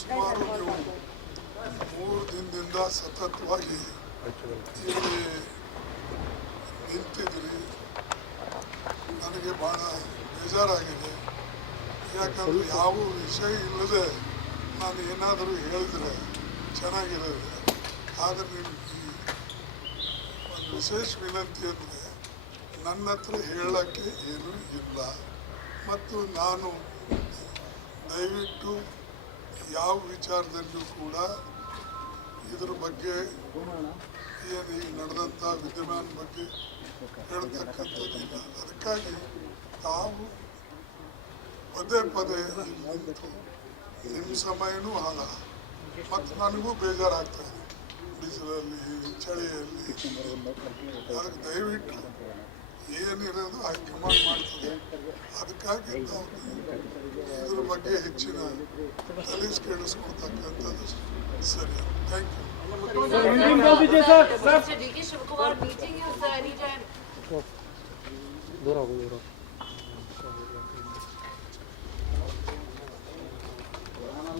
ಸುಮಾರು ನೀವು ಮೂರು ದಿನದಿಂದ ಸತತವಾಗಿ ಇಲ್ಲಿ ನಿಂತಿದ್ರಿ ನನಗೆ ಭಾಳ ಬೇಜಾರಾಗಿದೆ. ಯಾಕಂದ್ರೆ ಯಾವ ವಿಷಯ ಇಲ್ಲದೆ ನಾನು ಏನಾದರೂ ಹೇಳಿದ್ರೆ ಚೆನ್ನಾಗಿರೋದು ಆದರೆ ನಿಮಗೆ ಒಂದು ವಿಶೇಷ ವಿನಂತಿ ಅಂದರೆ ನನ್ನ ಹತ್ರ ಹೇಳೋಕ್ಕೆ ಏನೂ ಇಲ್ಲ. ಮತ್ತು ನಾನು ದಯವಿಟ್ಟು ಯಾವ ವಿಚಾರದಲ್ಲೂ ಕೂಡ ಇದ್ರ ಬಗ್ಗೆ ಏನು ಈಗ ನಡೆದಂಥ ವಿದ್ಯಮಾನ ಬಗ್ಗೆ ಹೇಳ್ತಕ್ಕಂಥದ್ದಿಲ್ಲ. ಅದಕ್ಕಾಗಿ ತಾವು ಪದೇ ಪದೇ ನಿಂತು ನಿಮ್ಮ ಸಮಯನೂ ಹಾಳ ಮತ್ತು ನನಗೂ ಬೇಜಾರಾಗ್ತಾ ಇದೆ. ಬಿಸಿಲಲ್ಲಿ, ಚಳಿಯಲ್ಲಿ, ಅದಕ್ಕೆ ದಯವಿಟ್ಟು ಏನಿರೋದು ಹೈಕಮಾಂಡ್ ಮಾಡ್ತದೆ ಅದಕ್ಕಾಗಿ ನಾವು ಇದ್ರ ಬಗ್ಗೆ ಹೆಚ್ಚಿನ ತಲೆಸ್ ಕೇಳಿಸ್ಕೊಳ್ತಕ್ಕಂಥದ್ದು ಸರಿ thank you Mr. DK Shivakumar meeting you, sir, anytime. ದೂರ ಹೋಗು ದೂರ